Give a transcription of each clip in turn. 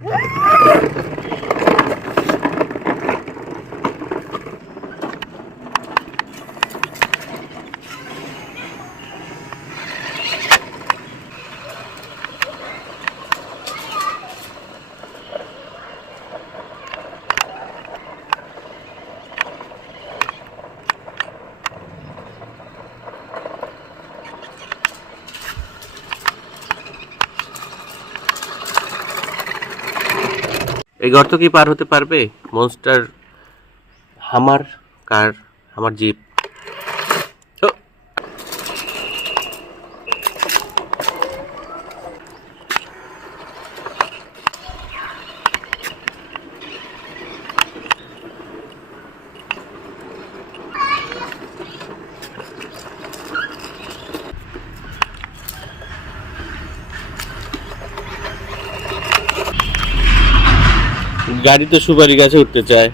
এই গর্ত কি পার হতে পারবে মনস্টার হামার কার হামার জিপ? গাড়ি তো সুপারি গাছে উঠতে চায়।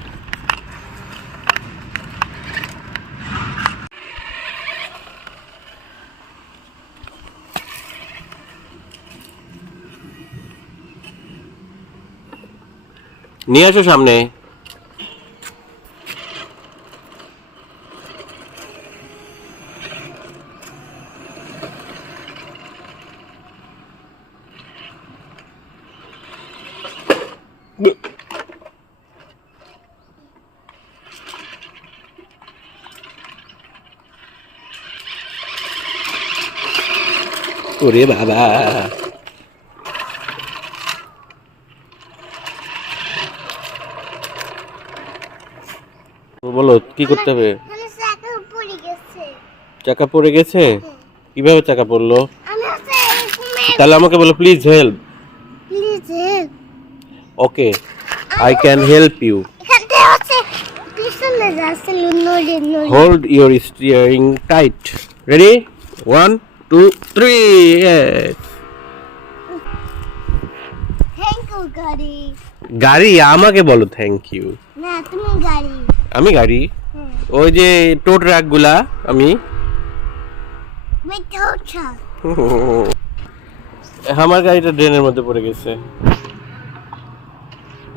নিয়ে আসো সামনে। ওরে বাবা, বলো কি করতে হবে? চাকা পড়ে গেছে? কিভাবে চাকা পড়লো? তাহলে আমাকে বলো please help. Okay, I can help you. Hold your steering tight. Ready? 1 2 3। গাড়ি আমাকে বলো থ্যাংক ইউ। না তুমি গাড়ি। আমি গাড়ি? ওই যে টো ট্রাক গুলা আমি। আমার গাড়িটা ড্রেনের মধ্যে পড়ে গেছে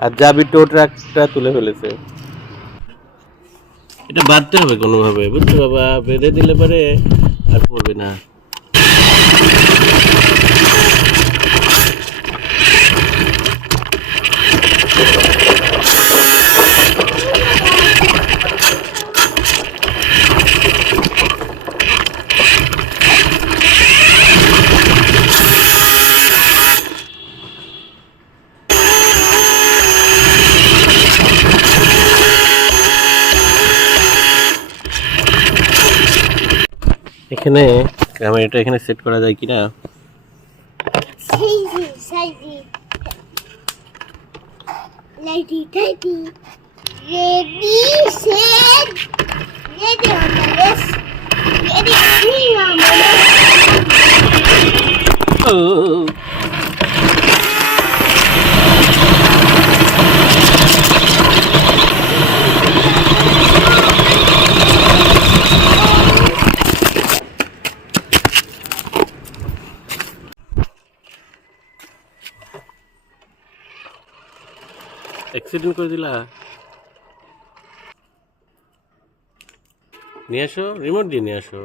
আর যাবি টো ট্রাকটা তুলে ফেলেছে। এটা বাঁধতে হবে কোনোভাবে, বুঝছো বাবা? বেঁধে দিলে পরে আর পড়বে না। এখানে ক্যামেরাটা এখানে সেট করা যায় কিনা? অ্যাক্সিডেন্ট করে দিলা। নিয়ে আসো, রিমোট দিয়ে নিয়ে আসো।